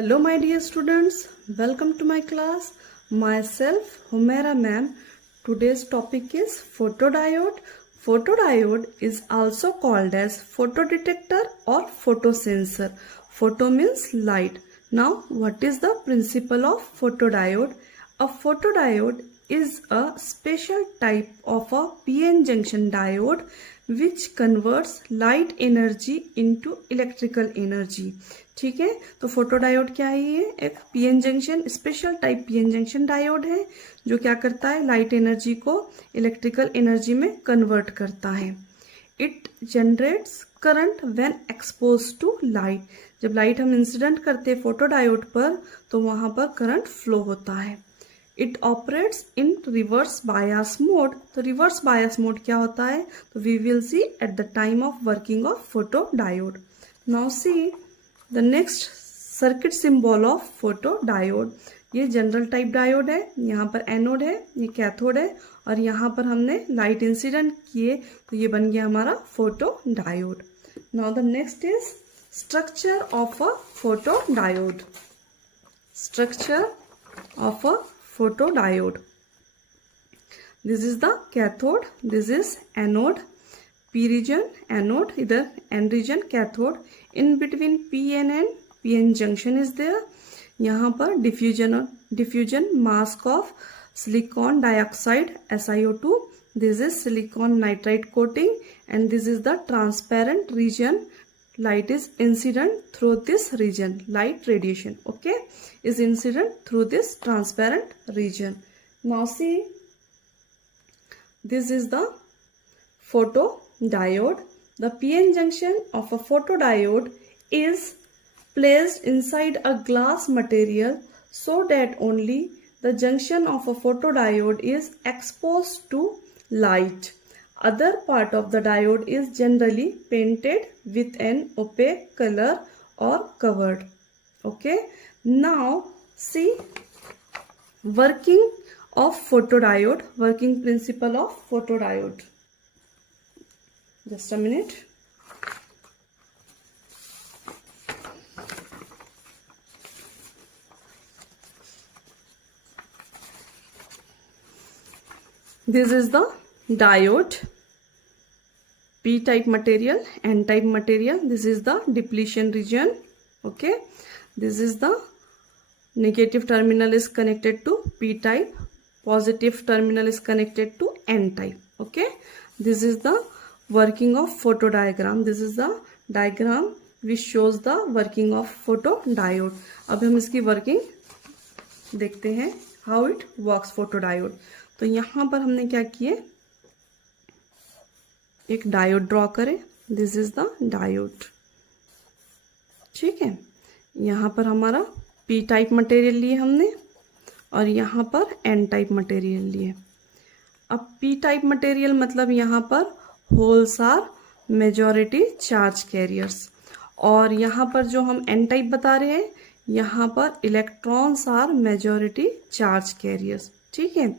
Hello my dear students, welcome to my class. Myself Humaira ma'am. Today's topic is photodiode. Photodiode is also called as photodetector or photosensor. Photo means light. Now what is the principle of photodiode? A photodiode is a special type of a PN junction diode which converts light energy into electrical energy. ठीक है, तो photodiode क्या है? ये एक PN junction special type PN junction diode है जो क्या करता है, लाइट एनर्जी को इलेक्ट्रिकल एनर्जी में कन्वर्ट करता है. It generates current when expose to light. जब लाइट हम इंसिडेंट करते हैं फोटोडायोड पर तो वहां पर करंट फ्लो होता है. It operates in reverse bias mode. तो रिवर्स बायस मोड क्या होता है, तो we will see at the time of working of photodiode. Now see the next circuit symbol of photodiode. ये जनरल टाइप डायोड है. यहाँ पर एनोड है, ये कैथोड है और यहाँ पर हमने लाइट इंसिडेंट किए तो ये बन गया हमारा photodiode. Now the next is structure of a photodiode. Structure of a photodiode. This is the cathode, this is anode. P region anode, इधर N region cathode. In between PN and PN junction is there. यहाँ पर diffusion mask of silicon dioxide SiO2. This is silicon nitride coating and this is the transparent region. Light is incident through this region. Light radiation, okay, is incident through this transparent region. Now see, this is the photodiode. The PN junction of a photodiode is placed inside a glass material so that only the junction of a photodiode is exposed to light. Other part of the diode is generally painted with an opaque color or covered. Okay. Now see working of photodiode, working principle of photodiode. Just a minute. This is the diode. P type material, N type material. This is the depletion region. Okay, this is the negative terminal is connected to P type, positive terminal is connected to N type. Okay, this is the working of photodiagram. This is the diagram which shows the working of photodiode. अब हम इसकी working देखते हैं, how it works photodiode. तो यहाँ पर हमने क्या किए, एक डायोड ड्रॉ करें. This is the diode. ठीक है, यहाँ पर हमारा पी टाइप मटेरियल लिए हमने और यहाँ पर एन टाइप मटेरियल लिए. अब पी टाइप मटेरियल मतलब यहाँ पर holes are majority charge carriers और यहाँ पर जो हम एन टाइप बता रहे हैं यहाँ पर electrons are majority charge carriers. ठीक है,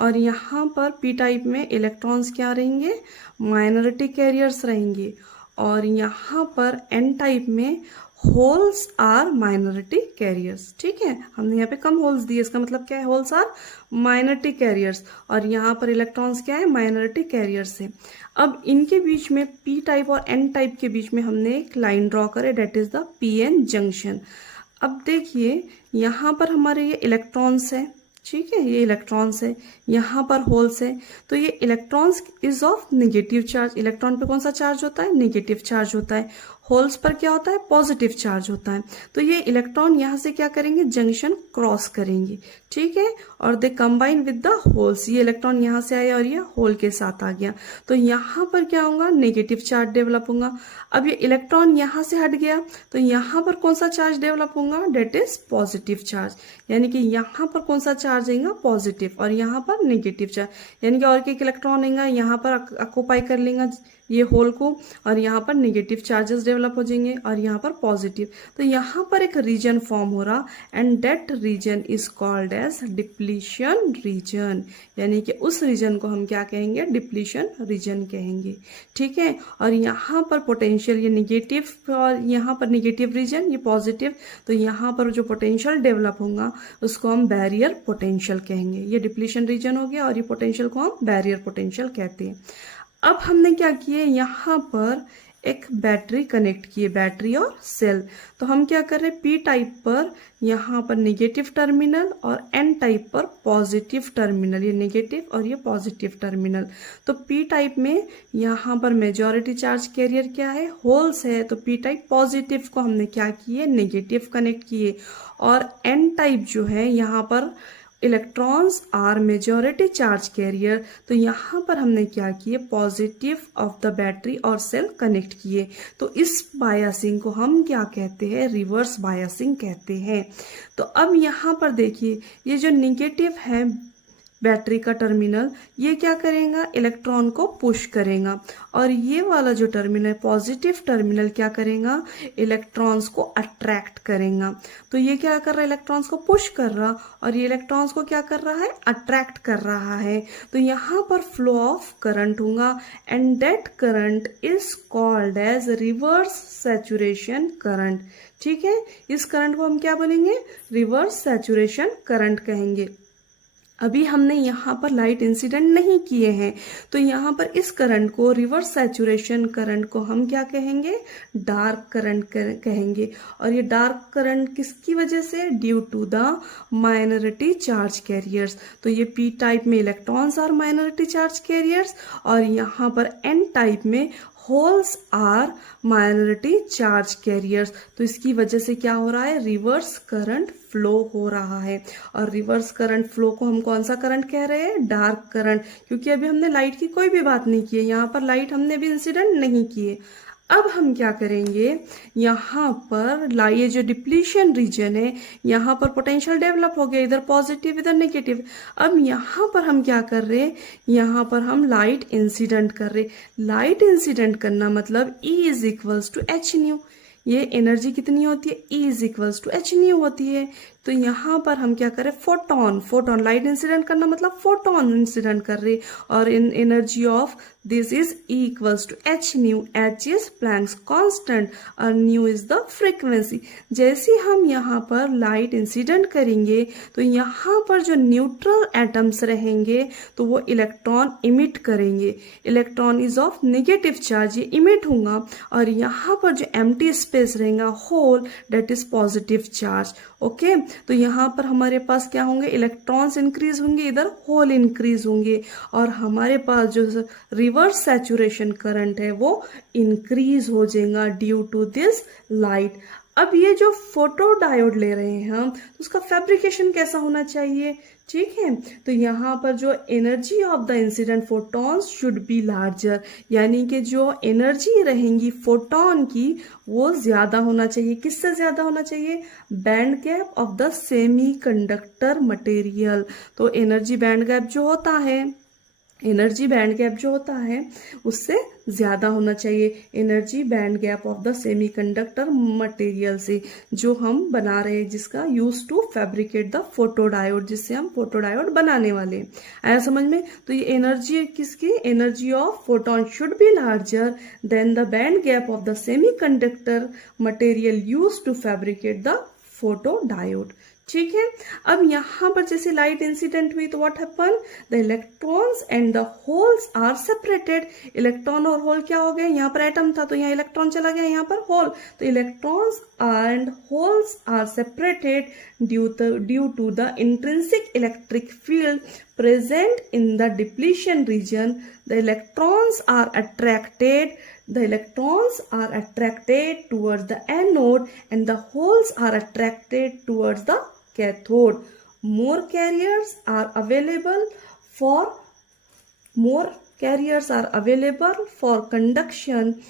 और यहाँ पर पी टाइप में इलेक्ट्रॉन्स क्या रहेंगे, माइनॉरिटी कैरियर्स रहेंगे और यहाँ पर एन टाइप में होल्स आर माइनॉरिटी कैरियर्स. ठीक है, हमने यहाँ पे कम होल्स दिए, इसका मतलब क्या है, होल्स आर माइनॉरिटी कैरियर्स और यहाँ पर इलेक्ट्रॉन्स क्या है, माइनॉरिटी कैरियर्स है. अब इनके बीच में पी टाइप और एन टाइप के बीच में हमने एक लाइन ड्रॉ करे, that is the PN junction. अब देखिए यहाँ पर हमारे ये इलेक्ट्रॉन्स है. ठीक है, ये इलेक्ट्रॉन्स है, यहाँ पर होल्स है. तो ये electrons is of negative charge. Electron पे कौन सा चार्ज होता है, नेगेटिव चार्ज होता है. होल्स पर क्या होता है, पॉजिटिव चार्ज होता है. तो ये इलेक्ट्रॉन यहाँ से क्या करेंगे, जंक्शन क्रॉस करेंगे. ठीक है, और they combine with the holes. ये इलेक्ट्रॉन यहाँ से आया और ये होल के साथ आ गया तो यहाँ पर क्या होगा, नेगेटिव चार्ज डेवलप होगा. अब ये इलेक्ट्रॉन यहाँ से हट गया तो यहाँ पर कौन सा चार्ज डेवलप होगा, डेट इज पॉजिटिव चार्ज. यानी कि यहाँ पर कौन सा चार्ज आएगा, पॉजिटिव, और यहाँ पर नेगेटिव चार्ज. यानी कि और एक इलेक्ट्रॉन आएगा यहाँ पर ऑक्यूपाई कर लेगा ये होल को, और यहाँ पर नेगेटिव चार्जेस डेवलप हो जाएंगे और यहाँ पर पॉजिटिव। तो यहाँ पर एक रीजन फॉर्म हो रहा and that region is called as depletion region, यानी कि उस रीजन को हम क्या कहेंगे, डिप्लीशन रीजन कहेंगे। ठीक है, और यहाँ पर पोटेंशियल ये निगेटिव और यहाँ पर निगेटिव रीजन, ये पॉजिटिव, तो यहाँ पर जो पोटेंशियल डेवलप होगा उसको हम बैरियर पोटेंशियल कहेंगे। ये डिप्लीशन रीजन हो गया और ये पोटेंशियल को हम बैरियर पोटेंशियल कहते हैं। अब हमने क्या किए, यहाँ पर एक बैटरी कनेक्ट किए, बैटरी और सेल। तो हम क्या कर रहे हैं, पी टाइप पर यहाँ पर नेगेटिव टर्मिनल और एन टाइप पर पॉजिटिव टर्मिनल, ये नेगेटिव और ये पॉजिटिव टर्मिनल। तो पी टाइप में यहाँ पर मेजॉरिटी चार्ज कैरियर क्या है, होल्स है, तो पी टाइप पॉजिटिव को हमने क्या किए, नेगेटिव कनेक्ट किए। और एन टाइप जो है यहाँ पर electrons are majority charge carrier, तो यहाँ पर हमने क्या किए, पॉजिटिव ऑफ द बैटरी और सेल कनेक्ट किए। तो इस बायसिंग को हम क्या कहते हैं, रिवर्स बायसिंग कहते हैं। तो अब यहाँ पर देखिए, ये जो निगेटिव है बैटरी का टर्मिनल, ये क्या करेगा, इलेक्ट्रॉन को पुश करेगा, और ये वाला जो टर्मिनल पॉजिटिव टर्मिनल क्या करेगा, इलेक्ट्रॉन्स को अट्रैक्ट करेगा। तो ये क्या कर रहा है, इलेक्ट्रॉन्स को पुश कर रहा और ये इलेक्ट्रॉन्स को क्या कर रहा है, अट्रैक्ट कर रहा है। तो यहाँ पर फ्लो ऑफ करंट होगा and that current is called as reverse saturation current. ठीक है, इस करंट को हम क्या बोलेंगे, रिवर्स सैचुरेशन करंट कहेंगे। अभी हमने यहाँ पर लाइट इंसिडेंट नहीं किए हैं, तो यहाँ पर इस करंट को, रिवर्स सैचुरेशन करंट को हम क्या कहेंगे, डार्क करंट कहेंगे। और ये डार्क करंट किसकी वजह से, due to the minority charge carriers. तो ये पी टाइप में electrons are minority charge carriers और यहाँ पर एन टाइप में holes are minority charge carriers. तो इसकी वजह से क्या हो रहा है, रिवर्स करंट फ्लो हो रहा है। और रिवर्स करंट फ्लो को हम कौन सा करंट कह रहे हैं, डार्क करंट, क्योंकि अभी हमने लाइट की कोई भी बात नहीं की है, यहाँ पर लाइट हमने भी इंसिडेंट नहीं किए। अब हम क्या करेंगे, यहाँ पर ये जो डिप्लीशन रीजन है, यहाँ पर पोटेंशियल डेवलप हो गया, इधर पॉजिटिव इधर नेगेटिव। अब यहाँ पर हम क्या कर रहे हैं, यहाँ पर हम लाइट इंसिडेंट कर रहे। लाइट इंसिडेंट करना मतलब E is equals to H nu. ये एनर्जी कितनी होती है, E is equals to H nu होती है। तो यहाँ पर हम क्या करें, फोटोन लाइट इंसिडेंट करना मतलब फोटोन इंसिडेंट कर रहे, और in energy of this is E equals to H nu. H is Planck's constant और न्यू इज द फ्रीक्वेंसी। जैसे हम यहाँ पर लाइट इंसिडेंट करेंगे तो यहाँ पर जो न्यूट्रल एटम्स रहेंगे तो वो इलेक्ट्रॉन इमिट करेंगे। Electron is of negative charge, ये इमिट होगा, और यहाँ पर जो एम्प्टी स्पेस रहेगा hole, that is positive charge. Okay, तो यहाँ पर हमारे पास क्या होंगे, इलेक्ट्रॉन्स इंक्रीज होंगे, इधर होल इंक्रीज होंगे, और हमारे पास जो रिवर्स सैचुरेशन करंट है वो इंक्रीज हो जाएगा ड्यू टू दिस लाइट। अब ये जो फोटो डायोड ले रहे हैं हम, तो उसका फैब्रिकेशन कैसा होना चाहिए, ठीक है। तो यहाँ पर जो energy of the incident photons should be larger, यानी कि जो एनर्जी रहेंगी फोटोन की वो ज्यादा होना चाहिए। किससे ज्यादा होना चाहिए, band gap of the semi conductor material. तो एनर्जी बैंड गैप जो होता है, एनर्जी बैंड गैप जो होता है उससे ज्यादा होना चाहिए, energy band gap of the semiconductor material से जो हम बना रहे हैं, जिसका use to fabricate the photodiode, जिससे हम फोटोडायोड बनाने वाले हैं। आया समझ में। तो ये एनर्जी किसकी, energy of photon should be larger than the band gap of the semiconductor material use to fabricate the photodiode. ठीक है। अब यहाँ पर जैसे लाइट इंसिडेंट हुई तो what happen, the electrons and the holes are separated. Electron और hole क्या हो गए, यहाँ पर एटम था तो यहाँ इलेक्ट्रॉन चला गया, यहाँ पर होल, तो electrons and holes are separated due to the intrinsic electric field present in the depletion region. The electrons are attracted towards the anode and the holes are attracted towards the cathode. More carriers are available for conduction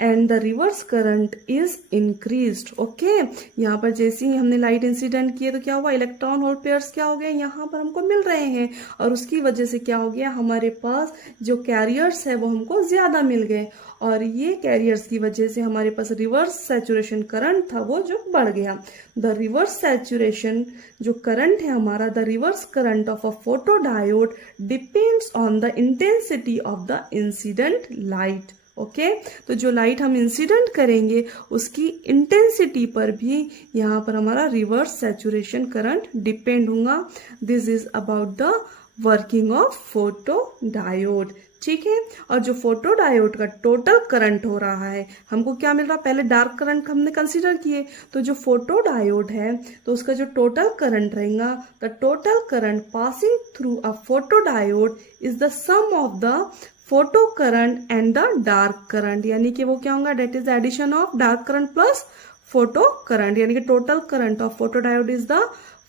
and the reverse current is increased. Okay, यहाँ पर जैसे ही हमने light incident किए तो क्या हुआ, electron hole pairs क्या हो गए यहाँ पर हमको मिल रहे हैं, और उसकी वजह से क्या हो गया, हमारे पास जो कैरियर्स है वो हमको ज्यादा मिल गए, और ये कैरियर्स की वजह से हमारे पास रिवर्स सैचुरेशन करंट था वो जो बढ़ गया। द रिवर्स सैचुरेशन जो करंट है हमारा, the reverse current of a photodiode depends on the intensity of the incident light. Okay, तो जो लाइट हम इंसिडेंट करेंगे उसकी इंटेंसिटी पर भी यहाँ पर हमारा रिवर्स सैचुरेशन करंट डिपेंड होगा। This is about the working of photo diode. ठीक है, और जो फोटो डायोड का टोटल करंट हो रहा है, हमको क्या मिल रहा है, पहले डार्क करंट हमने कंसीडर किए, तो जो फोटो डायोड है तो उसका जो टोटल करंट रहेगा, the total current passing through a photo diode is the sum of the photo current and the dark current, यानी कि वो क्या होगा, that is addition of dark current plus photo current, यानी कि total current of photo diode is the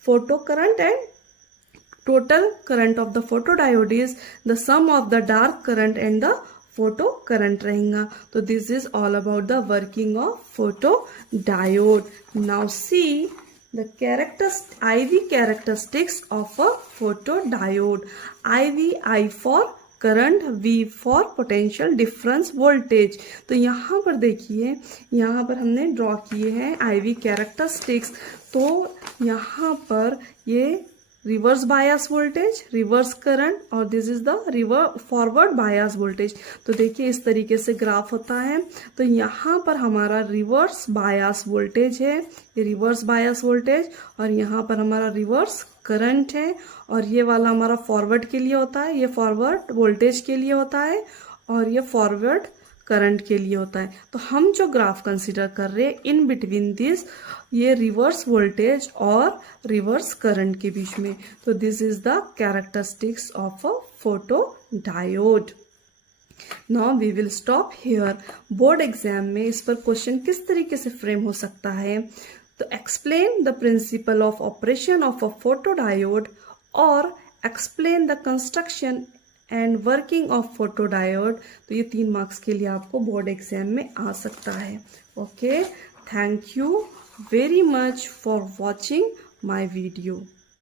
photo current and total current of the photodiode is the sum of the dark current and the photo current रहेगा। तो this is all about the working of photodiode। Now see the IV characteristics of a photodiode। IV, I for current, V for potential difference voltage. तो यहाँ पर देखिए, यहाँ पर हमने draw किए हैं IV कैरेक्टरिस्टिक्स। तो यहाँ पर ये reverse bias voltage, reverse current, और this is the forward bias voltage. तो देखिए इस तरीके से ग्राफ होता है। तो यहाँ पर हमारा रिवर्स बायस वोल्टेज है, ये रिवर्स बायस वोल्टेज, और यहाँ पर हमारा रिवर्स करंट है, और ये वाला हमारा फॉरवर्ड के लिए होता है, ये फॉरवर्ड वोल्टेज के लिए होता है, और ये फॉरवर्ड करंट के लिए होता है। तो हम जो ग्राफ कंसीडर कर रहे हैं इन बिटवीन दिस, ये रिवर्स वोल्टेज और रिवर्स करंट के बीच में। तो this is the characteristics of a photo diode. Now we will stop here. Board exam में इस पर क्वेश्चन किस तरीके से फ्रेम हो सकता है, तो explain the principle of operation of a photo diode, और explain the construction and working of photo diode. तो ये 3 मार्क्स के लिए आपको बोर्ड एग्जाम में आ सकता है। Okay, thank you very much for watching my video।